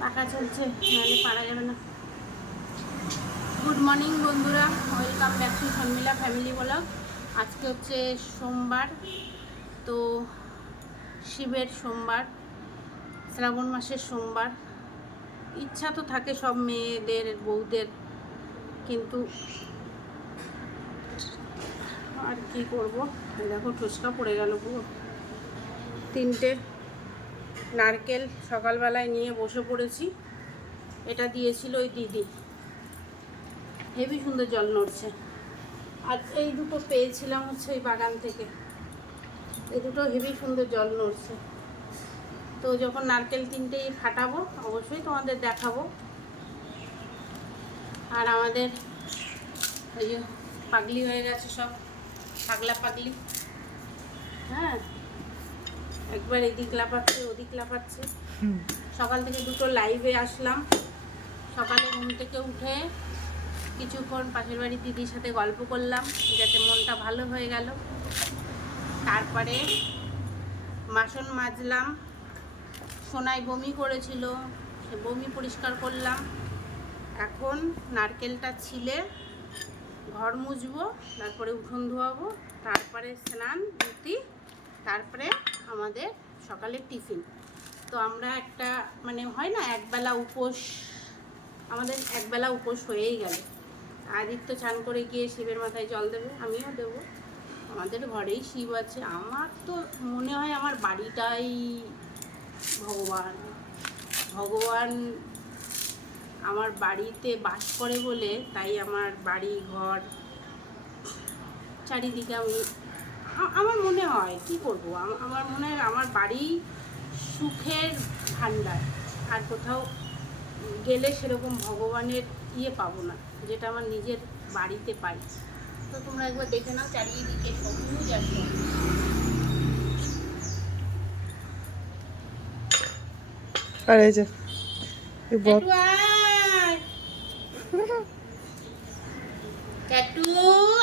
পাকা চলছে, নাহলে পারা যাবে না। গুড মর্নিং বন্ধুরা welcome back to Sharmila family blog আজকে হচ্ছে সোমবার, তো শিবের সোমবার, শ্রাবণ মাসের সোমবার। ইচ্ছা তো থাকে সব মেয়েদের, বউদের, কিন্তু আর কি করব? দেখো, ঠুসকা পড়ে গেল পুরো। তিনটে নারকেল সকালবেলায় নিয়ে বসে পড়েছি। এটা দিয়েছিল ওই দিদি। হেভি সুন্দর জল নড়ছে। আর এই দুটো পেয়েছিলাম হচ্ছে ওই বাগান থেকে। এই দুটো হেভি সুন্দর জল নড়ছে। তো যখন নারকেল তিনটেই ফাটাবো, অবশ্যই তোমাদের দেখাবো। আর আমাদের ওই যে পাগলি হয়ে গেছে সব। পাগলা পাগলি। হ্যাঁ? একবার এদিক লাফাচ্ছে ওদিক লাফাচ্ছে। সকাল থেকে দুটো লাইভে আসলাম। সকালে ঘুম থেকে উঠে কিছুক্ষণ পাশের বাড়ির দিদির সাথে গল্প করলাম যাতে মনটা ভালো হয়ে গেল। তারপরে বাসন মাজলাম। সোনায় বমি করেছিল সে বমি পরিষ্কার করলাম। এখন নারকেলটা ছিলে ঘর মুছবো তারপরে উঠোন ধোয়াবো তারপরে স্নান ধুতি তারপরে আমাদের সকালের টিফিন। তো আমরা একটা মানে হয় না, একবেলা উপোস, আমাদের একবেলা উপোস হয়েই গেল। আদিত্য চান করে গিয়ে শিবের মাথায় জল দেবে, আমিও দেবো। আমাদের ঘরেই শিব আছে। আমার তো মনে হয় আমার বাড়িটাই ভগবান। ভগবান আমার বাড়িতে বাস করে বলে, তাই আমার বাড়ি, ঘর, চারিদিকে আমি আমার মনে হয় কি করব? আমার মনে হয় আমার বাড়ি সুখের ভাণ্ডার আর কোথাও গেলে সেরকম ভগবানের ইয়ে পাবো না যেটা আমার নিজের বাড়িতে পাই। তো তোমরা একবার দেখে নাও চারিদিকে সবুজ আর এই যে এই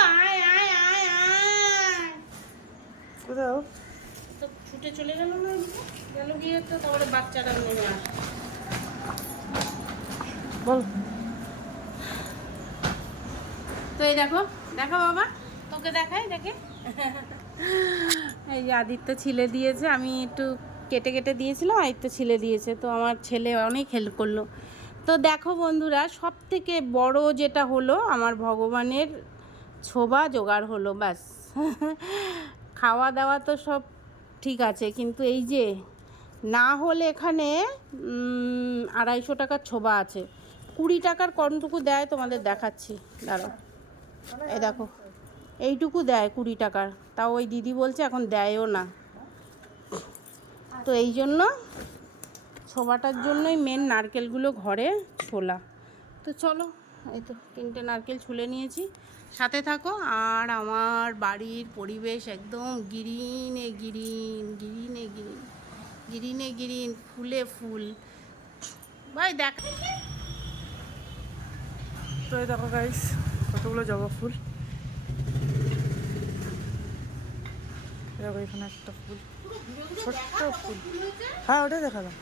কোথাও তো ছুটে চলে গেল না? গেল গিয়ে তো তারপরে বাচ্চাটা নেমে আসে। বল। তো এই দেখো দেখো বাবা তোকে দেখাই দেখে। এই যে আদিত্য ছিলে দিয়েছে আমি একটু কেটে কেটে দিয়েছিলাম আদিত্য ছিলে দিয়েছে তো আমার ছেলে অনেক হেল্প করল। তো দেখো বন্ধুরা সব থেকে বড় যেটা হলো আমার ভগবানের ছোবা জোগাড় হলো ব্যাস। খাওয়া দাওয়া তো সব ঠিক আছে, কিন্তু এই যে না হলে এখানে আড়াইশো টাকার ছোবা আছে। কুড়ি টাকার কমটুকু দেয়, তোমাদের দেখাচ্ছি। দাঁড়াও। এই দেখো, এইটুকু দেয় কুড়ি টাকার। তাও ওই দিদি বলছে, এখন দেয়ও না। তো এই জন্য ছোবাটার জন্যই মেন নারকেলগুলো ঘরে ছোলা। তো চলো। এই তো তিনটে নারকেল ছুলে নিয়েছি। সাথে থাকো, আর আমার বাড়ির পরিবেশ একদম গিরিনে গিরিন গিরিনে গিরিন গিরিনে গিরিন, ফুলে ফুল। ভাই দেখ। তো দেখো গাইস কতগুলো জবা ফুল। দেখো এখানে একটা ফুল, ছোট্ট ফুল। হ্যাঁ ওটাই দেখালাম।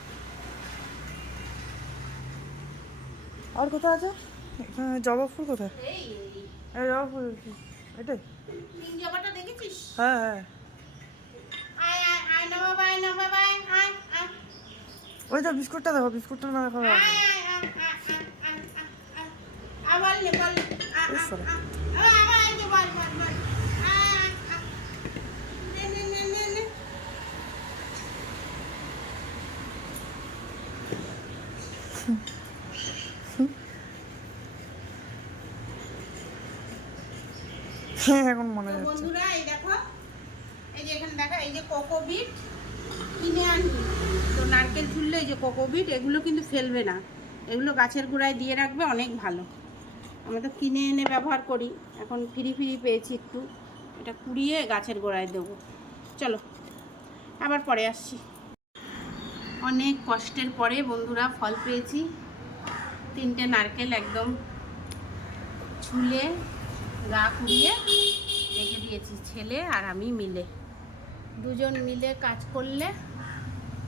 আর কোথায় আছে? এখানে জবা ফুল কোথায় এই জবা ফুল এটাই জবাটা দেখেছিস হ্যাঁ হ্যাঁ ওই তো বিস্কুটটা দেখো বিস্কুটটা না দেখো আয় আয় আয় আয় আয় আয় আয় আবার লে বল আয় বেশ ভালো। আয় আবার এই যে বল বল বল আয় আয় আয় নে নে নে নে নে এখন মনে তো যাচ্ছে। বন্ধুরা এই দেখো এই যে এখানে দেখো এই যে কোকোবিট কিনে আনি। তো নারকেল ছুললে এই যে কোকোবিট এগুলো কিন্তু ফেলবে না। এগুলো গাছের গোড়ায় দিয়ে রাখবে অনেক ভালো। আমরা তো কিনে এনে ব্যবহার করি এখন ফ্রি ফ্রি পেয়েছি একটু। এটা কুড়িয়ে গাছের গোড়ায় দেবো। চলো আবার পরে আসছি। অনেক কষ্টের পরে বন্ধুরা ফল পেয়েছি। তিনটে নারকেল একদম ছুলে গা কুড়িয়ে রেখে দিয়েছি ছেলে আর আমি মিলে। দুজন মিলে কাজ করলে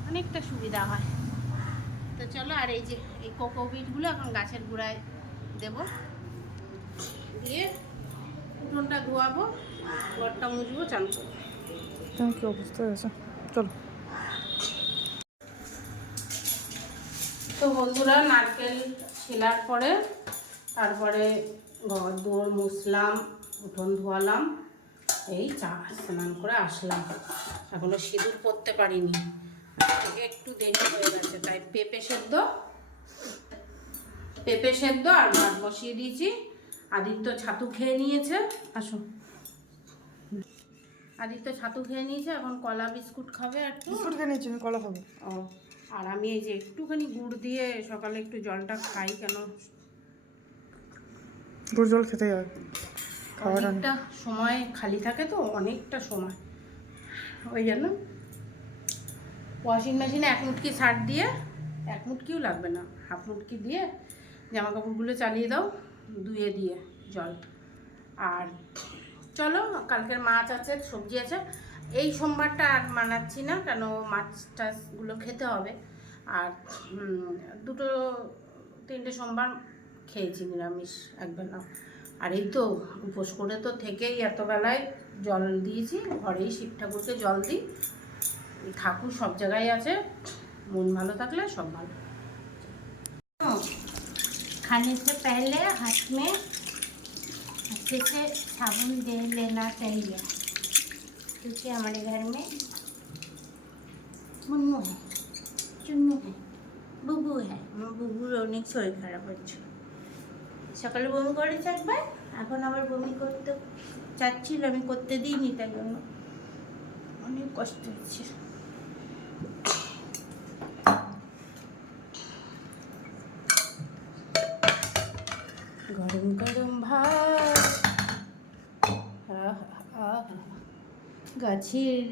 অনেকটা সুবিধা হয়। তো চলো আর এই যে এই কোকো বিটগুলো এখন গাছের গোড়ায় দেব। দিয়ে উঠোনটা ধোয়াবো ঘরটা মুছবো চান করব। কি অবস্থা হয়েছে? চলো। তো বন্ধুরা নারকেল ছেলার পরে তারপরে ঘর দোর মুছলাম উঠোন ধোয়ালাম এই চা স্নান করে আসলাম। এখনও সিঁদুর পরতে পারিনি। একটু দেরি হয়ে গেছে তাই পেঁপে সেদ্ধ পেঁপে সেদ্ধ আর ভাত বসিয়ে দিয়েছি। আদিত্য ছাতু খেয়ে নিয়েছে। আসো। আদিত্য ছাতু খেয়ে নিয়েছে এখন কলা বিস্কুট খাবে আর বিস্কুট খেয়ে আমি কলা খাব। ও আর আমি এই যে একটুখানি গুড় দিয়ে সকালে একটু জলটা খাই কেন গুড় জল খেতে যাবে খাবার অনেকটা সময় খালি থাকে তো, অনেকটা সময়। ওই জন্য ওয়াশিং মেশিনে এক মুটকি সার্ট দিয়ে, এক মুটকিও লাগবে না হাফ মুটকি দিয়ে জামা কাপড়গুলো চালিয়ে দাও, ধুয়ে দিয়ে জল। আর চলো, কালকের মাছ আছে, সবজি আছে। এই সোমবারটা আর মানাচ্ছি না, কেন মাছ টাছগুলো খেতে হবে। আর দুটো, তিনটে সোমবার খেয়েছি নিরামিষ একবেলা আর এই তো উপোস করে তো থেকেই এত বেলায় জল দিয়েছি ঘরেই শিব ঠাকুরকে জল দিই ঠাকুর সব জায়গায় আছে মন ভালো থাকলে সব ভালো खाने से पहले हाथ में अच्छे से साबुन दे लेना चाहिए क्योंकि हमारे घर में मुन्नू है चुन्नू है বুবু হ্যাঁ আমার বুবুর অনেক শরীর খারাপ হচ্ছে সকালে বমি করেছে একবার এখন আবার বমি করতে চাচ্ছিল আমি করতে দিইনি তাই জন্য অনেক কষ্ট হচ্ছে। গরম গরম ভাত। গাছের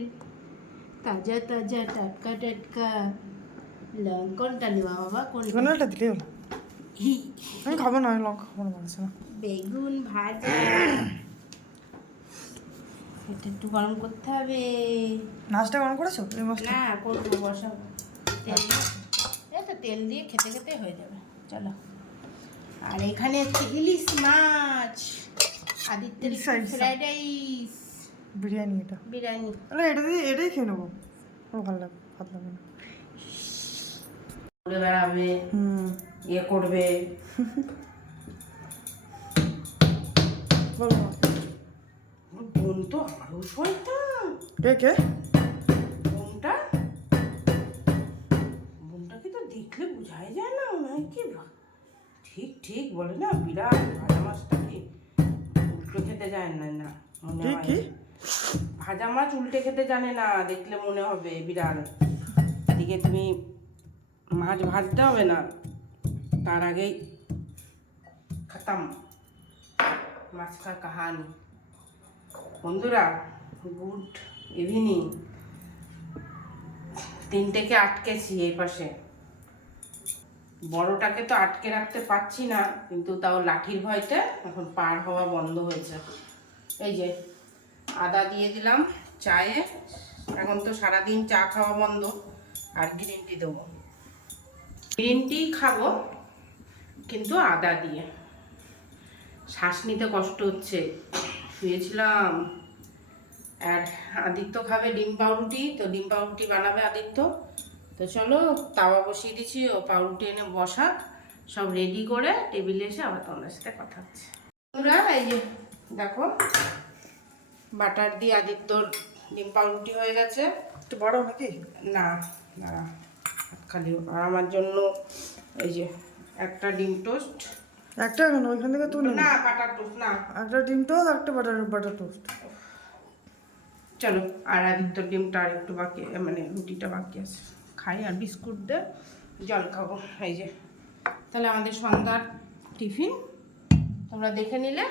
তাজা তাজা টাটকা টাটকা। লং কোনটা নেওয়া বাবা কোনটা হলো। আমি খাব না লঙ্কা খাব না বলছে না বেগুন ভাজা এটা একটু গরম করতে হবে নাচটা গরম করেছ মাছটা না করব বসাবো তেল তো তেল দিয়ে খেতে খেতে হয়ে যাবে চলো আর এখানে হচ্ছে ইলিশ মাছ আদিত্যের ফ্রাইড রাইস বিরিয়ানি এটা বিরিয়ানি তাহলে এটা দিয়ে এটাই খেয়ে নেব ভালো লাগে ভালো লাগে না ঘুরে বেড়াবে ইয়ে করবে। বোন তো আরও শয়তান। কে কে? বোনটা? বোনটাকে তো দেখলে বোঝাই যায় না মনে কি ঠিক ঠিক বলে না বিরাট ভাজা মাছটা কি উল্টো খেতে যায় না না মনে হয়। কি? ভাজা মাছ উল্টে খেতে জানে না দেখলে মনে হবে বিড়াল এদিকে তুমি মাছ ভাজতে হবে না। তার আগেই খতম। মাছ কা কাহানি। বন্ধুরা গুড ইভিনিং তিনটেকে আটকেছি এই পাশে। বড়টাকে তো আটকে রাখতে পারছি না, কিন্তু তাও লাঠির ভয়তে এখন পার হওয়া বন্ধ হয়েছে। এই যে, আদা দিয়ে দিলাম চায়ে। এখন তো সারাদিন চা খাওয়া বন্ধ। আর গ্রিন টি দেবো। গ্রিন টি খাব কিন্তু আদা দিয়ে। শ্বাস নিতে কষ্ট হচ্ছে। শুয়েছিলাম। আর আদিত্য খাবে ডিম পাউরুটি তো ডিম পাউরুটি বানাবে আদিত্য। তো চলো তাওয়া বসিয়ে দিচ্ছি ও পাউরুটি এনে বসাক। সব রেডি করে টেবিলে এসে আবার তোমাদের সাথে কথা হচ্ছে। বন্ধুরা, এই যে দেখো বাটার দিয়ে আদিত্যর ডিম পাউরুটি হয়ে গেছে। একটু বড় নাকি? না না খালি আর আমার জন্য এই যে একটা ডিম টোস্ট। একটা কেন? ওইখান থেকে তুলে না বাটার টোস্ট না। একটা ডিম টোস্ট একটা বাটার বাটার টোস্ট। চলো আর আদিত্য ডিমটা আর একটু বাকি মানে রুটিটা বাকি আছে। খাই আর বিস্কুট দে জল খাব। এই যে তাহলে আমাদের সন্ধ্যার টিফিন। তোমরা দেখে নিলে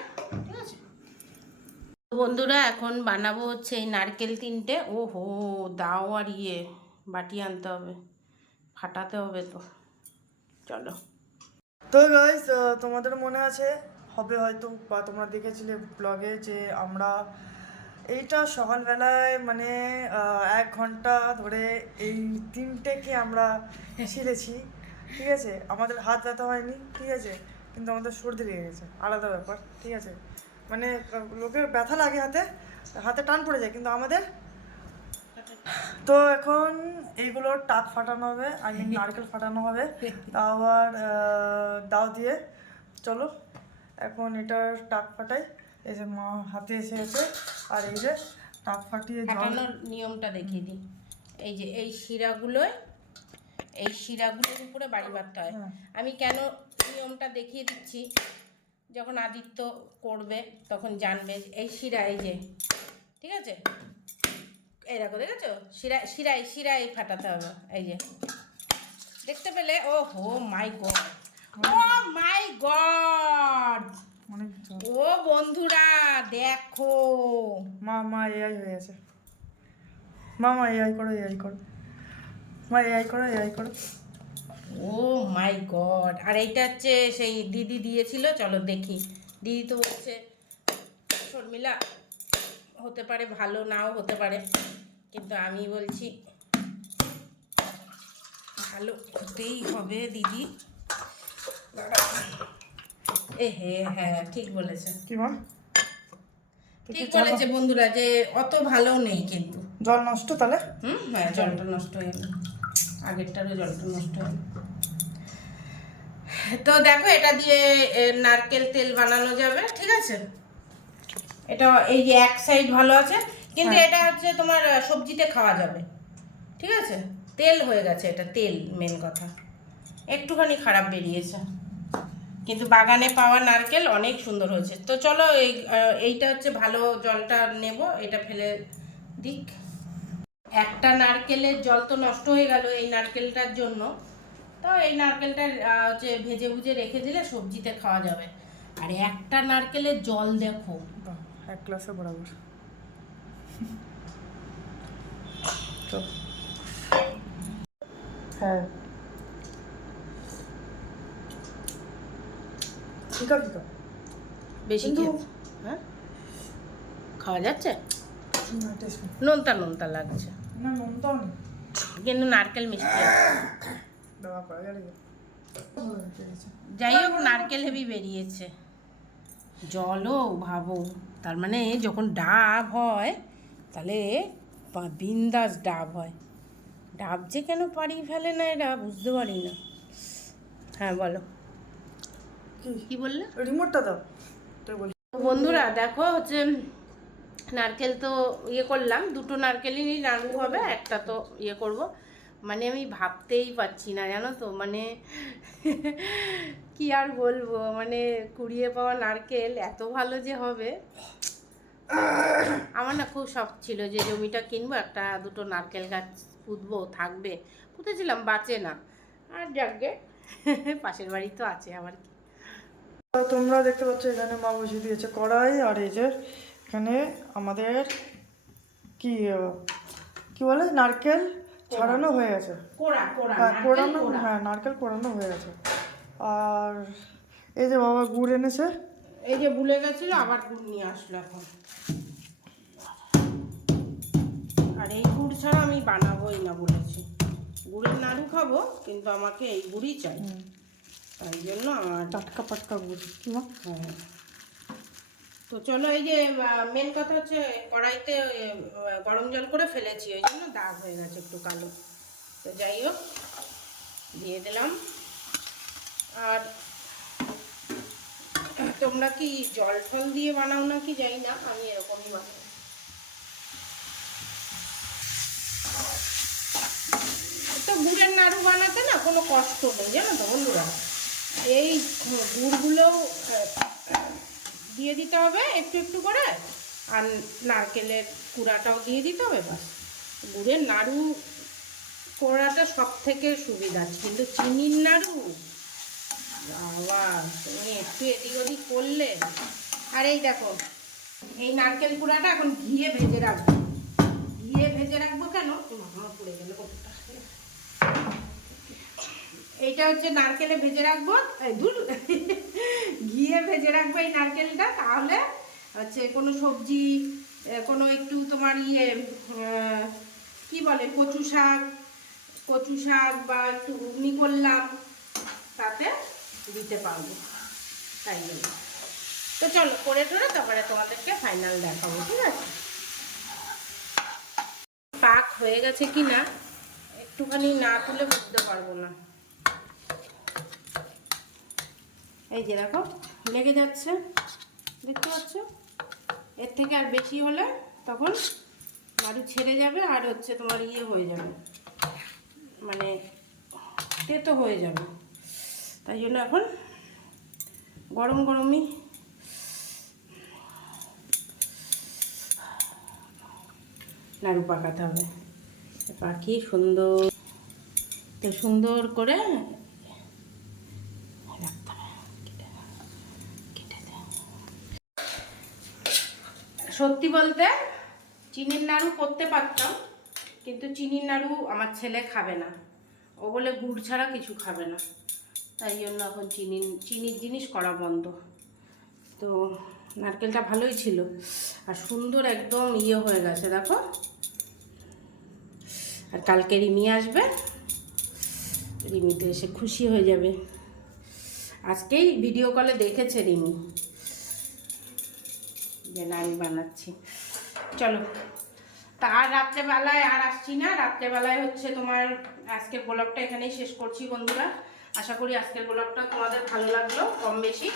ঠিক আছে? বন্ধুরা এখন বানাবো হচ্ছে এই নারকেল তিনটে। ও হো দাও আর ইয়ে বাটি আনতে হবে। ফাটাতে হবে তো। চলো। তো গাইস তোমাদের মনে আছে? হবে হয়তো বা তোমরা দেখেছিলে ব্লগে যে আমরা এইটা সকালবেলায় মানে এক ঘণ্টা ধরে এই তিনটেকে আমরা ছিলেছি ঠিক আছে? আমাদের হাত ব্যথা হয়নি, ঠিক আছে? কিন্তু আমাদের সর্দি লেগে গেছে। আলাদা ব্যাপার, ঠিক আছে? মানে লোকের ব্যথা লাগে হাতে হাতে টান পড়ে যায়, কিন্তু আমাদের তো এখন এইগুলোর টাক ফাটানো হবে আই মিন নারকেল ফাটানো হবে। তাও আবার দাও দিয়ে চলো। এখন এটার টাক ফাটাই। এই যে মা হাতে এসে গেছে আর এই যে টাক ফাটিয়ে ফাটানোর নিয়মটা দেখিয়ে দিই। এই যে এই শিরাগুলোয় এই শিরাগুলোর উপরে বাড়ি মারতে হয়। হ্যাঁ। আমি কেন নিয়মটা দেখিয়ে দিচ্ছি? যখন আদিত্য করবে তখন জানবে এই শিরা এই যে ঠিক আছে? এই দেখো দেখেছ? শিরা শিরাই শিরাই ফাটাতে হবে এই যে। দেখতে পেলে? ও হো মাই গড ও মাই গড ও বন্ধুরা দেখো। মা মা এআই হয়ে গেছে। মা মা এআই করো এআই করো। মা এআই করো এআই করো। ও মাই গড আর এইটা হচ্ছে সেই দিদি দিয়েছিল চলো দেখি। দিদি তো বলছে শর্মিলা হতে পারে ভালো নাও হতে পারে। কিন্তু আমি বলছি ভালো হতেই হবে দিদি। এ হে হ্যাঁ ঠিক বলেছে। কি মা ঠিক বলেছে বন্ধুরা যে অত ভালো নেই কিন্তু। জল নষ্ট তাহলে? হুম হ্যাঁ জলটা নষ্ট হয়ে গেল। আগেরটারও জলটা নষ্ট হয়ে। তো দেখো এটা দিয়ে নারকেল তেল বানানো যাবে ঠিক আছে? এটা এই যে এক সাইড ভালো আছে কিন্তু এটা হচ্ছে তোমার সবজিতে খাওয়া যাবে ঠিক আছে? তেল হয়ে গেছে এটা তেল মেন কথা। একটুখানি খারাপ বেরিয়েছে। কিন্তু বাগানে পাওয়া নারকেল অনেক সুন্দর হয়েছে। তো চলো এই এইটা হচ্ছে ভালো জলটা নেব এটা ফেলে দিক। একটা নারকেলের জল তো নষ্ট হয়ে গেল এই নারকেলটার জন্য। তো এই নারকেলটা হচ্ছে ভেজে ভুজে রেখে দিলে সবজিতে খাওয়া যাবে। আর একটা নারকেলের জল দেখো এক ক্লাসে বরাবর। চল হ্যাঁ। ফিকা ফিকা বেশি কিন্তু- হ্যাঁ? খাওয়া যাচ্ছে? নোনতা নোনতা লাগছে। না নোনতাও নেই। কিন্তু নারকেল মিষ্টি আছে। ঠিক আছে যাই হোক নারকেল হেভি বেরিয়েছে। জলও ভাবো। তার মানে যখন ডাব হয় তাহলে বিন্দাস ডাব হয়। ডাব যে কেন পাড়ি ফেলে না এরা বুঝতে পারি না। হ্যাঁ বলো। কি বললে? রিমোটটা দাও। তুই বল। তো বন্ধুরা দেখো হচ্ছে নারকেল তো ইয়ে করলাম দুটো নারকেলই নাড়ু হবে একটা তো ইয়ে করব। মানে আমি ভাবতেই পাচ্ছি না জানো তো? মানে কি আর বলব? মানে কুড়িয়ে পাওয়া নারকেল এত ভালো যে হবে। আমার না খুব শখ ছিল যে জমিটা কিনবো একটা দুটো নারকেল গাছ পুঁতবো থাকবে। পুঁতেছিলাম বাঁচে না। আর যাকে পাশের বাড়ি তো আছে আবার কি তোমরা দেখতে পাচ্ছ এখানে মা বসিয়ে দিয়েছে কড়াই আর এই যে এখানে আমাদের কি কি বলে? নারকেল ছাড়ানো হয়ে গেছে। হ্যাঁ নারকেল কোড়ানো হ্যাঁ নারকেল কোড়ানো হয়ে গেছে। আর এই যে বাবা গুড় এনেছে। এই যে ভুলে গেছিল আবার গুড় নিয়ে আসলো এখন। আর এই গুড় ছাড়া আমি বানাবোই না বলেছি। গুড়ের নাড়ু খাব কিন্তু আমাকে এই গুড়ই চাই। তাই জন্য টাটকা পাটকা গুড় হ্যাঁ। তো চলো এই যে মেন কথা হচ্ছে কড়াইতে গরম জল করে ফেলেছি ওই জন্য দাগ হয়ে গেছে একটু কালো। তো যাই হোক দিয়ে দিলাম। আর তোমরা কি জল ফল দিয়ে বানাও না কি জানি না, আমি এরকমই বানাই। তো গুড়ের নাড়ু বানাতে না কোনো কষ্ট নেই, জানো তো বন্ধুরা। এই গুড়গুলো দিয়ে দিতে হবে একটু একটু করে, আর নারকেলের কুড়াটাও দিয়ে দিতে হবে বাস গুড়ের নাড়ু করাটা সব থেকে সুবিধা, কিন্তু চিনির নাড়ু বাবা একটু এদিক ওদিক করলে। দেখো, এই নারকেল এখন ঘিয়ে ভেজে রাখব। ঘিয়ে ভেজে রাখব কেন? এইটা হচ্ছে নারকেলে ভেজে রাখব। ঘিয়ে ভেজে রাখব এই নারকেলটা। তাহলে হচ্ছে কোনো সবজি কোনো একটু তোমার ইয়ে কি বলে, কচু শাক কচু শাক বা একটু ঘুগনি করলাম। তাতে দিতে পারব। তাই জন্য। তো চলো, করে টোরে তারপরে তোমাদেরকে ফাইনাল দেখাবো, ঠিক আছে? পাক হয়ে গেছে কি না, একটুখানি না তুলে বুঝতে পারব না। এই যে দেখো, লেগে যাচ্ছে। দেখতে পাচ্ছ? এর থেকে আর বেশি হলে তখন নাড়ু ছেড়ে যাবে আর হচ্ছে তোমার ইয়ে হয়ে যাবে। মানে তেতো হয়ে যাবে। তাই জন্য এখন গরম গরমই নাড়ু পাকাতে হবে। পাখি সুন্দর, তো সুন্দর করে। সত্যি বলতে চিনির নাড়ু করতে পারতাম, কিন্তু চিনির নাড়ু আমার ছেলে খাবে না। ও বলে গুড় ছাড়া কিছু খাবে না। তাই জন্য এখন চিনি, চিনির জিনিস করা বন্ধ। তো নারকেলটা ভালোই ছিল। আর সুন্দর একদম ইয়ে হয়ে গেছে, দেখো। আর কালকে রিমি আসবে। রিমিতে এসে খুশি হয়ে যাবে। আজকেই ভিডিও কলে দেখেছে রিমি যে না আমি বানাচ্ছি। চলো, তা আর রাত্রেবেলায় আর আসছি না। রাত্রেবেলায় হচ্ছে তোমার আজকের ব্লগটা এখানেই শেষ করছি বন্ধুরা। আশা করি আজকের ব্লগটা তোমাদের ভালো লাগল কম বেশি।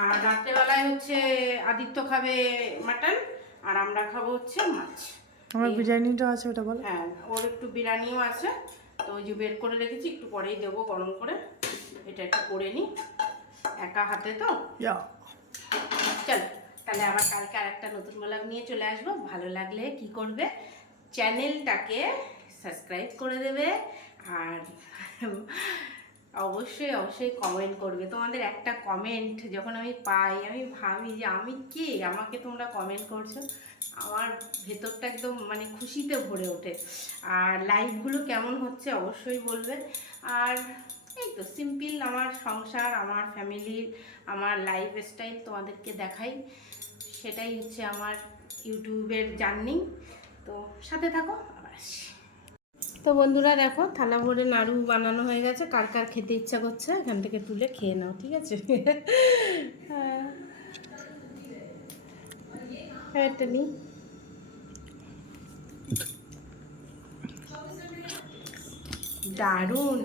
আর রাত্রেবেলায় হচ্ছে আদিত্য খাবে মাটন আর আমরা খাব হচ্ছে মাছ। আমার বিরিয়ানিটা আছে ওটা বলো। হ্যাঁ ওর একটু বিরিয়ানিও আছে। তো ওই যে বের করে রেখেছি একটু পরেই দেবো গরম করে। এটা একটু করে নিই একা হাতে তো। চলো তাহলে আবার কালকে আর একটা নতুন ব্লগ নিয়ে চলে আসব। ভালো লাগলে কি করবে? চ্যানেলটাকে সাবস্ক্রাইব করে দেবে। আর অবশ্যই অবশ্যই কমেন্ট করবে। তোমাদের একটা কমেন্ট যখন আমি পাই, আমি ভাবি যে আমি কে? আমাকে তোমরা কমেন্ট করছ? আমার ভেতরটা একদম মানে খুশিতে ভরে ওঠে। আর লাইভগুলো কেমন হচ্ছে অবশ্যই বলবে। আর এই তো সিম্পল আমার সংসার, আমার ফ্যামিলির আমার লাইফ স্টাইল তোমাদেরকে দেখাই। সেটাই হচ্ছে আমার ইউটিউবের জার্নি তো সাথে থাকো, আবার তো বন্ধুরা দেখো, থালা ভরে নাড়ু বানানো হয়ে গেছে। কার কার খেতে ইচ্ছা করছে, এখান থেকে তুলে খেয়ে নাও, ঠিক আছে? হ্যাঁ। এটা নি দারুণ।